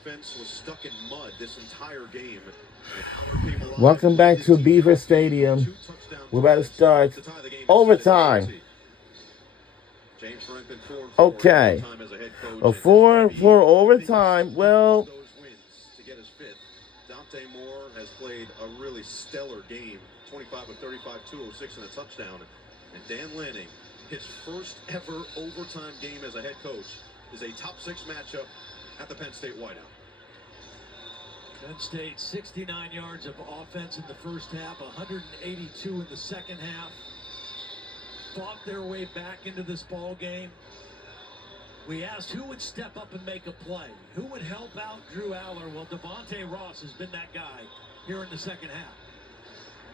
offense was stuck in mud this entire game. Welcome back to Beaver Stadium. We're about to start overtime. Okay. A 4-4 overtime. Well, has played a really stellar game. 25 of 35, 206 and a touchdown. And Dan Lanning, his first ever overtime game as a head coach, is a top 6 matchup at the Penn State wideout. Penn State 69 yards of offense in the first half, 182 in the second half. Fought their way back into this ball game. We asked who would step up and make a play. Who would help out Drew Aller? Well, Devontae Ross has been that guy here in the second half.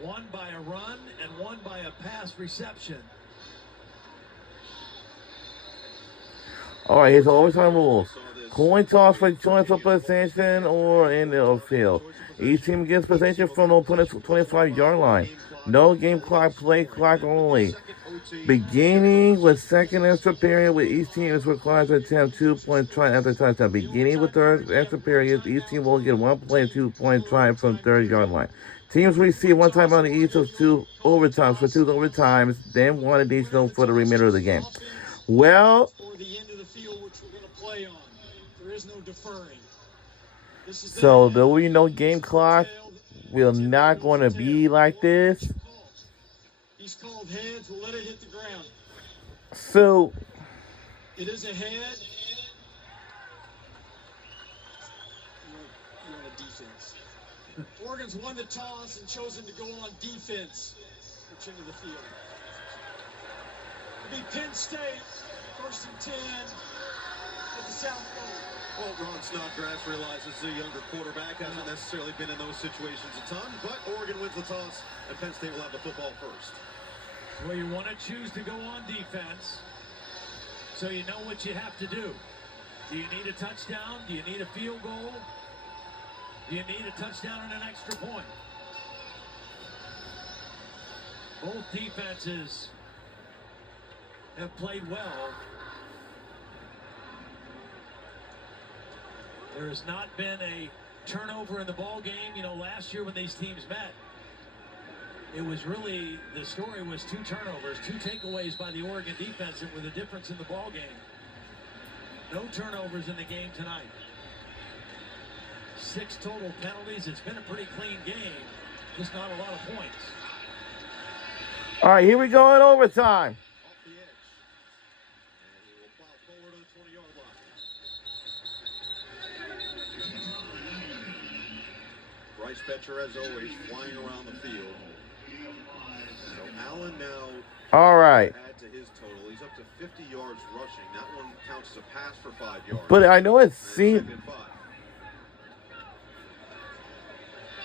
One by a run and one by a pass reception. All right, here's the overtime rules. Coin toss for choice of possession or in the field. Each team gets possession from the 25-yard line. No game clock, play clock only. Beginning with second extra period, with each team is required to attempt 2-point try after touchdown. Beginning with third extra period, each team will get 1 play and 2-point try from 30-yard line. Teams receive 1 timeout each of 2 overtimes for 2 overtimes, then 1 additional for the remainder of the game. Well, so there will be no game clock. We're not going to be like this. He's called heads. We'll let it hit the ground. So it is a head. You're on a defense. Oregon's won the toss and chosen to go on defense. Pitch into the field. It'll be Penn State, 1st and 10 at the South Bowl. Well, Ron Snodgrass realizes the younger quarterback hasn't necessarily been in those situations a ton, but Oregon wins the toss, and Penn State will have the football first. Well, you want to choose to go on defense, so you know what you have to do. Do you need a touchdown? Do you need a field goal? Do you need a touchdown and an extra point? Both defenses have played well. There has not been a turnover in the ball game. You know, last year when these teams met, it was really, the story was 2 turnovers, 2 takeaways by the Oregon defense that were the difference in the ball game. No turnovers in the game tonight. 6 total penalties. It's been a pretty clean game, just not a lot of points. All right, here we go in overtime. Off the edge. And he will plow forward to the 20-yard line. Bryce Betcher, as always, flying around the field. So Allen now all right. add to his total. He's up to 50 yards rushing. That one counts as a pass for 5 yards. But I know it seemed.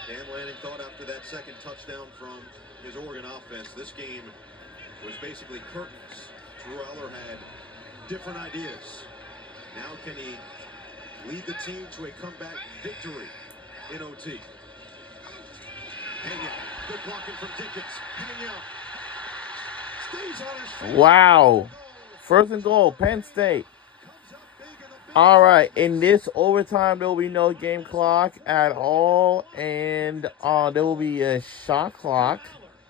Dan Lanning thought after that second touchdown from his Oregon offense, this game was basically curtains. Drew Aller had different ideas. Now can he lead the team to a comeback victory in OT? Hang out. Good blocking from Dickens. Hang out. Stays on his feet. Wow. 1st and goal, Penn State. All right, in this overtime, there will be no game clock at all, and there will be a shot clock.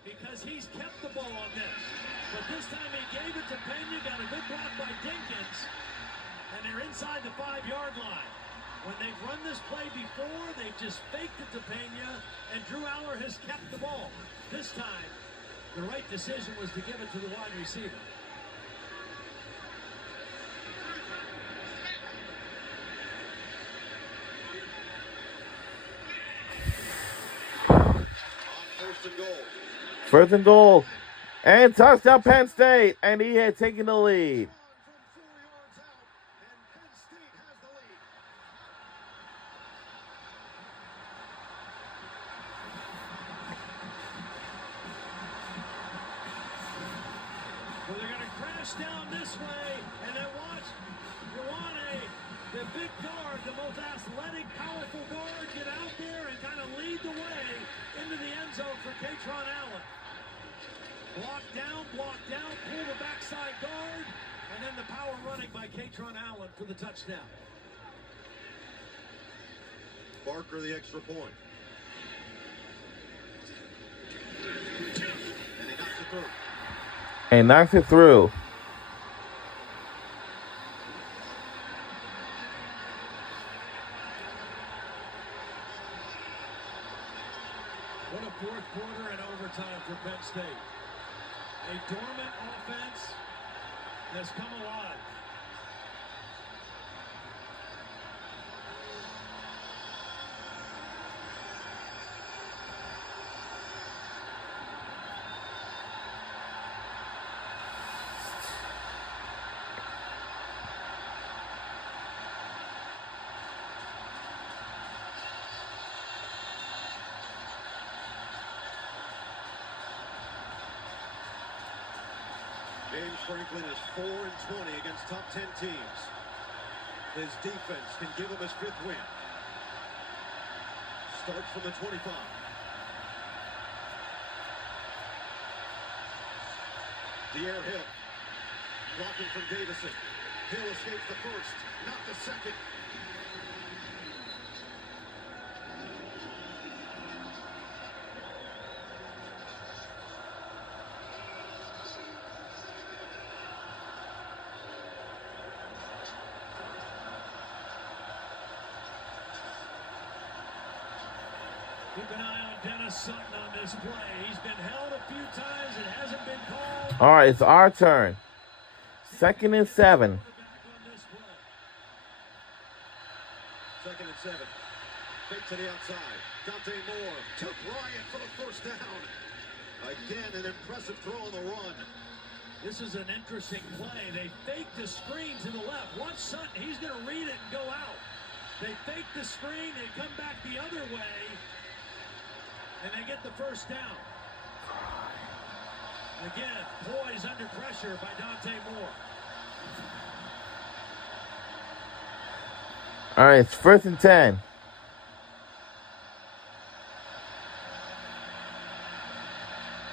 Because he's kept the ball on this. But this time he gave it to Penn. Got a good block by Dinkins, and they're inside the 5-yard line. When they've run this play before, they've just faked it to Pena, and Drew Aller has kept the ball. This time, the right decision was to give it to the wide receiver. First and goal. And touchdown Penn State. And he had taken the lead. Well, they're going to crash down this way, and then watch Ioane, the big guard, the most athletic, powerful guard, get out there and kind of lead the way into the end zone for Kaytron Allen. Block down, pull the backside guard, and then the power running by Kaytron Allen for the touchdown. Barker the extra point. And he knocks it through. And knocks it through. What a fourth quarter and overtime for Penn State. A dormant offense has come alive. James Franklin is 4-20 against top 10 teams. His defense can give him his 5th win. Starts from the 25. De'Aaron Hill. Blocking from Davison. Hill escapes the first, not the second. Keep an eye on Dennis Sutton on this play. He's been held a few times. It hasn't been called. All right, it's our turn. 2nd and 7. 2nd and 7. Fake to the outside. Dante Moore to Bryant for the first down. Again, an impressive throw on the run. This is an interesting play. They faked the screen to the left. Watch Sutton. He's going to read it and go out. They fake the screen. They come back the other way. And they get the first down. Again, poised under pressure by Dante Moore. All right, it's 1st and 10.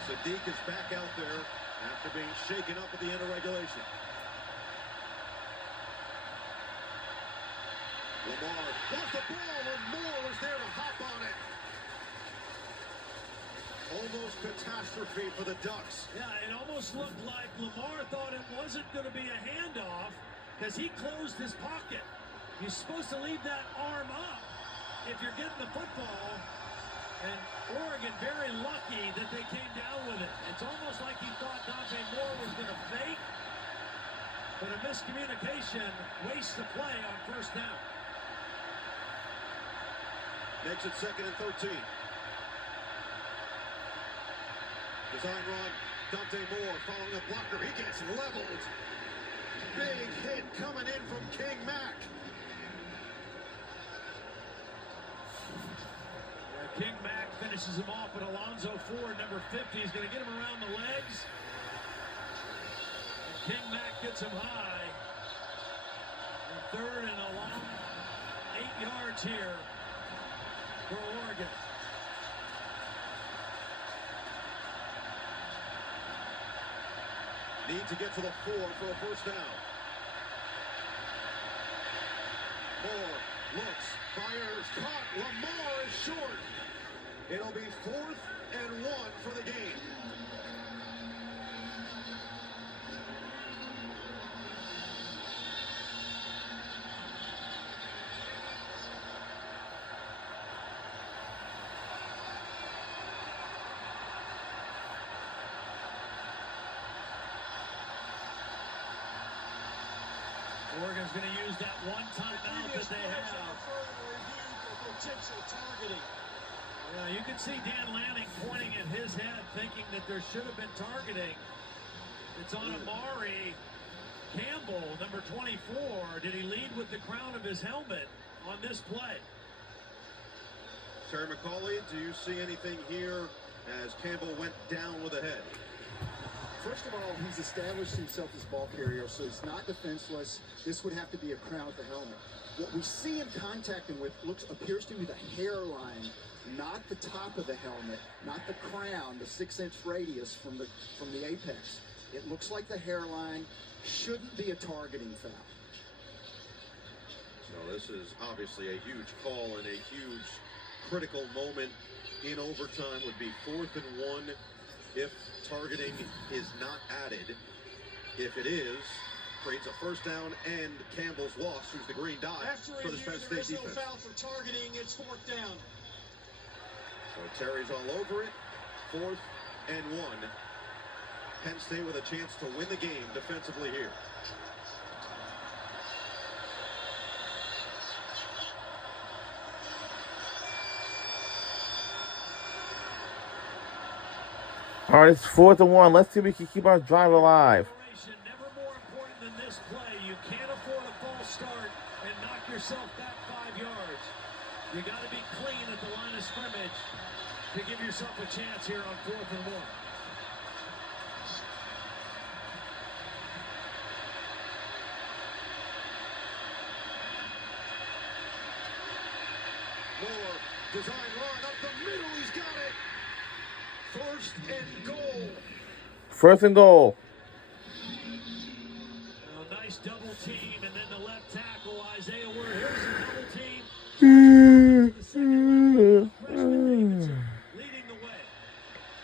Sadiq is back out there after being shaken up at the end of regulation. Lamar lost the ball and Moore was there to hop on it. Almost catastrophe for the Ducks. Yeah, it almost looked like Lamar thought it wasn't going to be a handoff because he closed his pocket. You're supposed to leave that arm up if you're getting the football. And Oregon very lucky that they came down with it. It's almost like he thought Dante Moore was going to fake, but a miscommunication wastes the play on first down. Makes it 2nd and 13. Design run. Dante Moore following a blocker. He gets leveled. Big hit coming in from King Mack. King Mack finishes him off, but Alonzo Ford, number 50, is going to get him around the legs. And King Mack gets him high. And 3rd and a long 8 yards here for Oregon. Need to get to the 4 for a first down. Moore looks, fires, caught. Lamar is short. It'll be 4th and 1 for the game. Oregon's going to use that one timeout that they have. Potential targeting. Yeah, you can see Dan Lanning pointing at his head, thinking that there should have been targeting. It's on Amari Campbell, number 24. Did he lead with the crown of his helmet on this play? Terry McCauley, do you see anything here as Campbell went down with a head? First of all, he's established himself as ball carrier, so he's not defenseless. This would have to be a crown at the helmet. What we see him contacting with appears to be the hairline, not the top of the helmet, not the crown, the 6-inch radius from the apex. It looks like the hairline. Shouldn't be a targeting foul. So Well, this is obviously a huge call and a huge critical moment in overtime. Would be 4th and 1 if targeting is not added. If it is, creates a first down and Campbell's loss, who's the green dot for the Penn State defense. No foul for targeting. It's 4th down. So Terry's all over it. 4th and 1. Penn State with a chance to win the game defensively here. All right, it's 4th and 1. Let's see if we can keep our drive alive. Never more important than this play. You can't afford a false start and knock yourself back 5 yards. You got to be clean at the line of scrimmage to give yourself a chance here on 4th and 1. Moore, design run up the middle. He's got it. 1st and goal. 1st and goal. Nice double team, and then the left tackle, Isaiah Word. Here's the double team. The second level, freshman Davidson leading the way.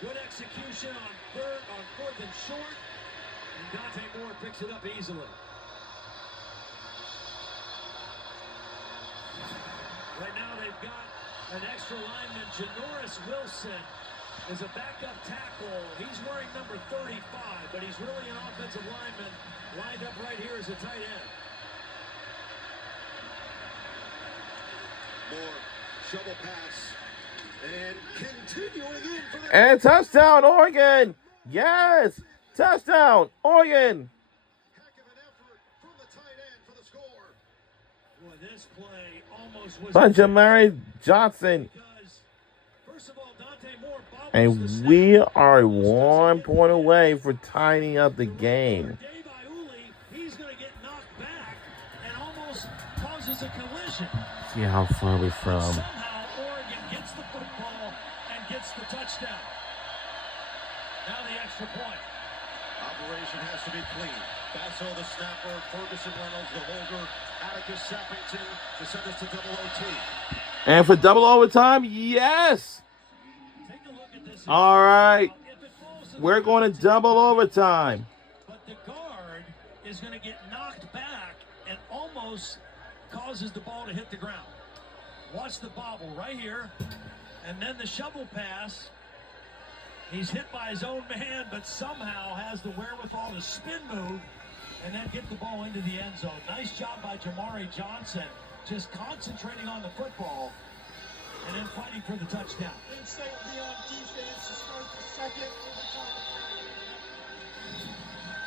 Good execution on 4th and short, and Dante Moore picks it up easily. Right now they've got an extra lineman, Janoris Wilson, is a backup tackle. He's wearing number 35, but he's really an offensive lineman lined up right here as a tight end. Moore, shovel pass, and continuing in for the... And touchdown, Oregon! Yes! Touchdown, Oregon! Heck of an effort from the tight end for the score. Boy, this play almost was... By Jamari Johnson. Because, first of all, Dante Moore bobbles the And snap. we are 1 point away for tying up the game. Dave Iuli, he's going to get knocked back and almost causes a collision. See how far we're from. Somehow Oregon gets the football and gets the touchdown. Now the extra point. Operation has to be clean. Basso, the snapper, Ferguson Reynolds, the holder, Atticus Sappington to send us to double OT. And for double overtime, yes! Take a look at this. All right. If it falls to the We're going to double overtime. But the guard is going to get knocked back and almost causes the ball to hit the ground. Watch the bobble right here. And then the shovel pass. He's hit by his own man, but somehow has the wherewithal to spin move and then get the ball into the end zone. Nice job by Jamari Johnson, just concentrating on the football and then fighting for the touchdown. Penn State will be on defense to start the second overtime.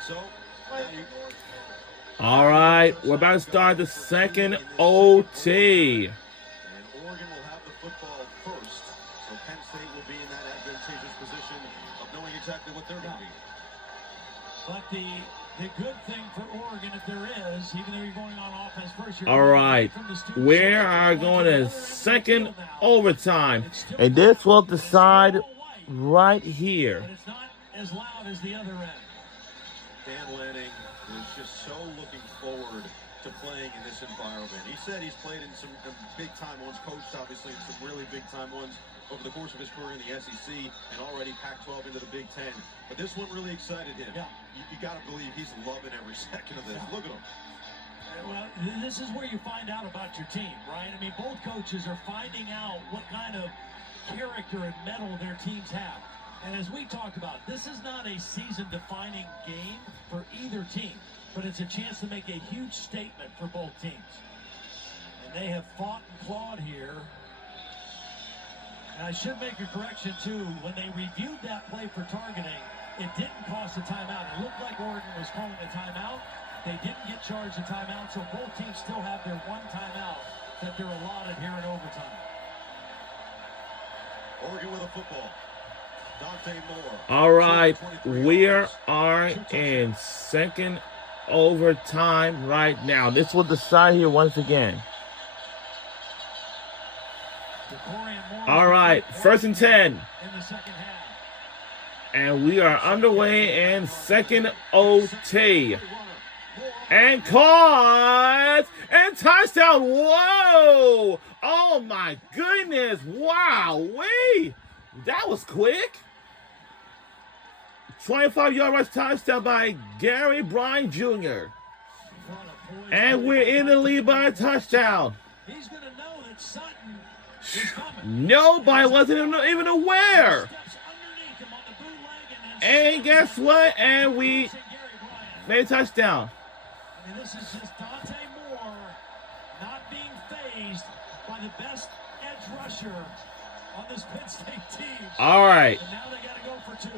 So, Play now you- for North Carolina. All right, we're about to start the second OT. and Oregon will have the football first. So Penn State will be in that advantageous position of knowing exactly what they're going to be. But the good thing for Oregon, if there is, even though you're going on offense first, you're All right, we are going to second overtime. And this will decide right here. But it's not as loud as the other end. Dan Lanning was just so looking forward to playing in this environment. He said he's played in some big-time ones, coached obviously in some really big-time ones over the course of his career in the SEC and already Pac-12 into the Big Ten. But this one really excited him. Yeah. You got to believe he's loving every second of this. Look at him. Well, this is where you find out about your team, right? I mean, both coaches are finding out what kind of character and mettle their teams have. And as we talked about, this is not a season-defining game for either team, but it's a chance to make a huge statement for both teams. And they have fought and clawed here. And I should make a correction, too. When they reviewed that play for targeting, it didn't cost a timeout. It looked like Oregon was calling a timeout. They didn't get charged a timeout, so both teams still have their one timeout that they're allotted here in overtime. Oregon with a football. Dante Moore. All right, we are in second overtime right now. This will decide here once again. All right, 1st and 10. In the second half. And we are underway in second OT. Moore And caught. And touchdown. Whoa. Oh, my goodness. Wow. Wait. That was quick. 25-yard rush touchdown by Gary Bryan Jr. And we're in the lead by a touchdown. He's going to know that Sutton is coming. Nobody wasn't even aware. And guess what? And we made a touchdown. I mean, this is just Dante Moore not being fazed by the best edge rusher on this Penn State team. All right. And now they got to go for 2.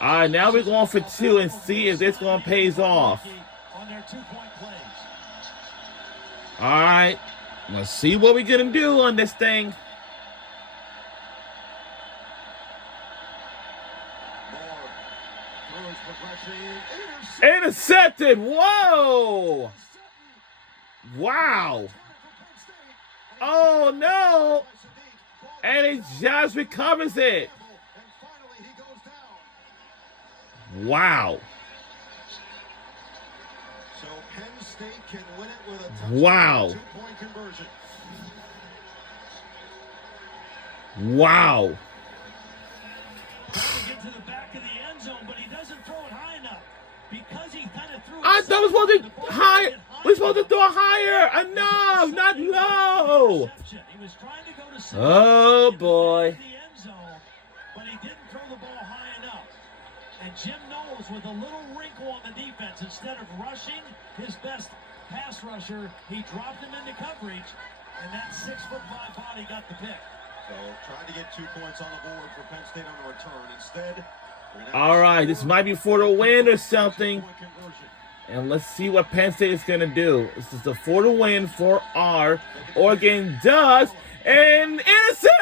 All right, now we're going for 2 and see if this going to pays off. On their 2-point plays. All right, let's see what we're going to do on this thing. Intercepted. Whoa. Wow. Oh, no. And he just recovers it. Wow. So Penn State can win it with a touchdown. Wow. 2-point conversion. Wow. Trying to get to the back of the end zone, but he doesn't throw it high enough because he kind of threw it. I thought we were supposed to higher. We're supposed to throw higher. Enough, not low. He was trying to go to Oh boy. the end zone, but he didn't throw the ball high enough. And Jim Knowles with a little wrinkle on the defense. Instead of rushing his best pass rusher, he dropped him into coverage, and that 6'5" body got the pick. So trying to get 2 points on the board for Penn State on the return. Instead, All right, this might be for the win or something. And let's see what Penn State is going to do. This is the for the win for our Oregon Ducks. And intercepted!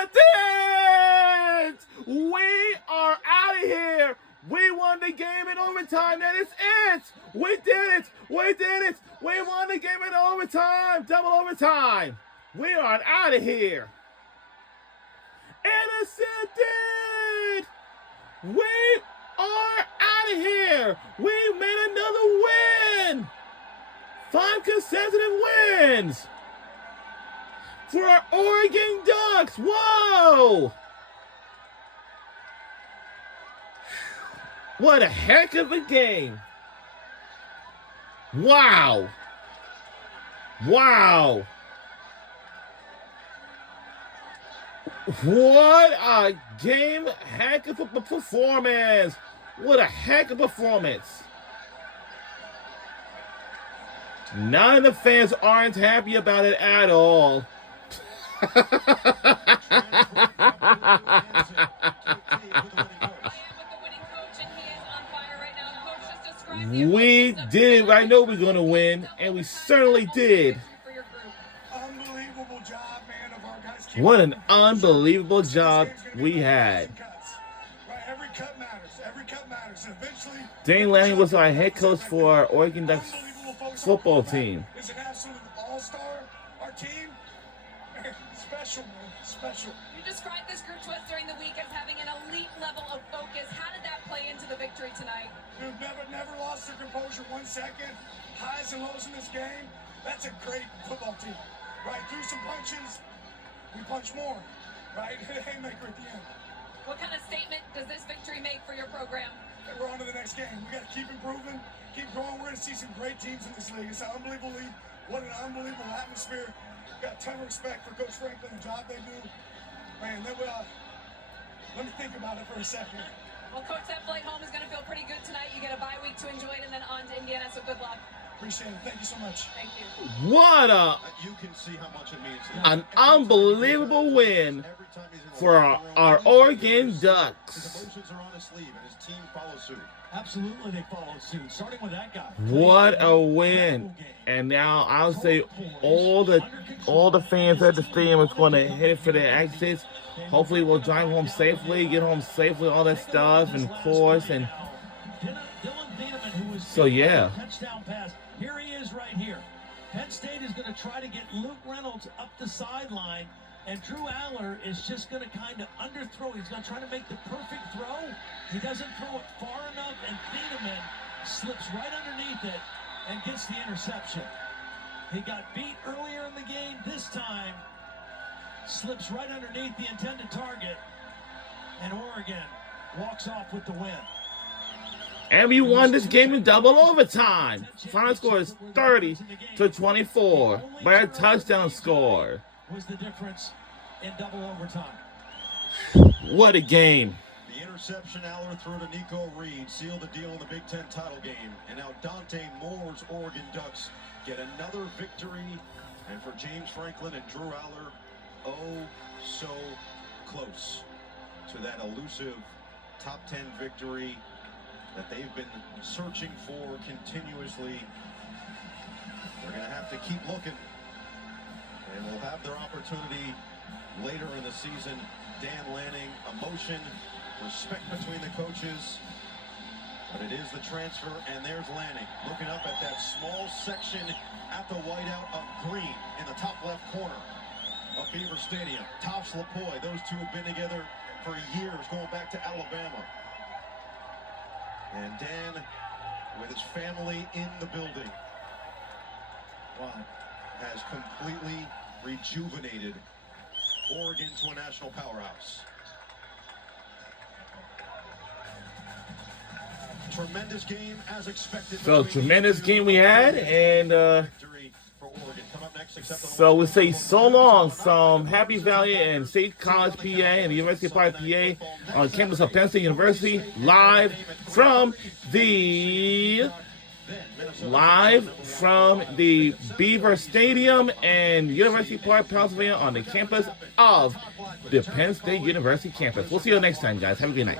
We are out of here. We won the game in overtime. That is it. We did it. We did it. We won the game in overtime. Double overtime. We are out of here. Intercepted. We are out of here. We made another win. 5 consecutive wins for our Oregon Ducks. Whoa. What a heck of a game. Wow. Wow. What a game. Heck of a performance. What a heck of a performance. None of the fans aren't happy about it at all. We did. I know we're going to win, and we certainly did. Unbelievable job, man, of our guys. What an unbelievable job we had. Every cut matters. Every cut matters. Eventually, Dane Lanning was our head coach for our Oregon Ducks football team. Is an absolute all-star. Our team, special, man, special. You described this group to us during the week as having an elite level of focus. How did that play into the victory tonight? Dude, never lost their composure 1 second. Highs and lows in this game. That's a great football team, right? Through some punches, we punch more, right? Haymaker at the end. What kind of statement does this victory make for your program? And we're on to the next game. We got to keep improving, keep growing. We're going to see some great teams in this league. It's an unbelievable league. What an unbelievable atmosphere. Got a ton of respect for Coach Franklin, the job they do. Man, let me think about it for a second. Well, Coach, that flight home is going to feel pretty good tonight. You get a bye week to enjoy it and then on to Indiana, so good luck. Appreciate it. Thank you so much. Thank you. What You can see how much it means. an unbelievable win for our Oregon Ducks. His emotions are on his sleeve, and his team follows suit. Absolutely, they follow suit. Starting with that guy. What a win. And now I'll say all the fans at the stadium is going to hit for their exits. Hopefully we'll drive home safely, get home safely, all that stuff, and of course, and so yeah. Touchdown pass. Here he is right here. Penn State is going to try to get Luke Reynolds up the sideline, and Drew Aller is just going to kind of underthrow. He's going to try to make the perfect throw. He doesn't throw it far enough, and Thieneman slips right underneath it and gets the interception. He got beat earlier in the game. This time, slips right underneath the intended target, and Oregon walks off with the win. And we won this game in double overtime. Final score is 30-24 by a touchdown score. Was the difference in double overtime. What a game. The interception Aller threw to Nico Reed sealed the deal in the Big Ten title game. And now Dante Moore's Oregon Ducks get another victory. And for James Franklin and Drew Aller, oh so close to that elusive top 10 victory that they've been searching for continuously. They're going to have to keep looking, and will have their opportunity later in the season. Dan Lanning, emotion, respect between the coaches, but it is the transfer, and there's Lanning looking up at that small section at the whiteout of green in the top left corner of Beaver Stadium. Tops LaPoy, those two have been together for years, going back to Alabama. And Dan, with his family in the building, has completely rejuvenated Oregon to a national powerhouse. Tremendous game as expected. So, tremendous game we had, and so we say so long from Happy Valley and State College, PA, and the University of Park, PA, on campus of Penn State University, live from the Beaver Stadium and University Park, Pennsylvania, on the campus of the Penn State University campus. We'll see you next time, guys. Have a good night.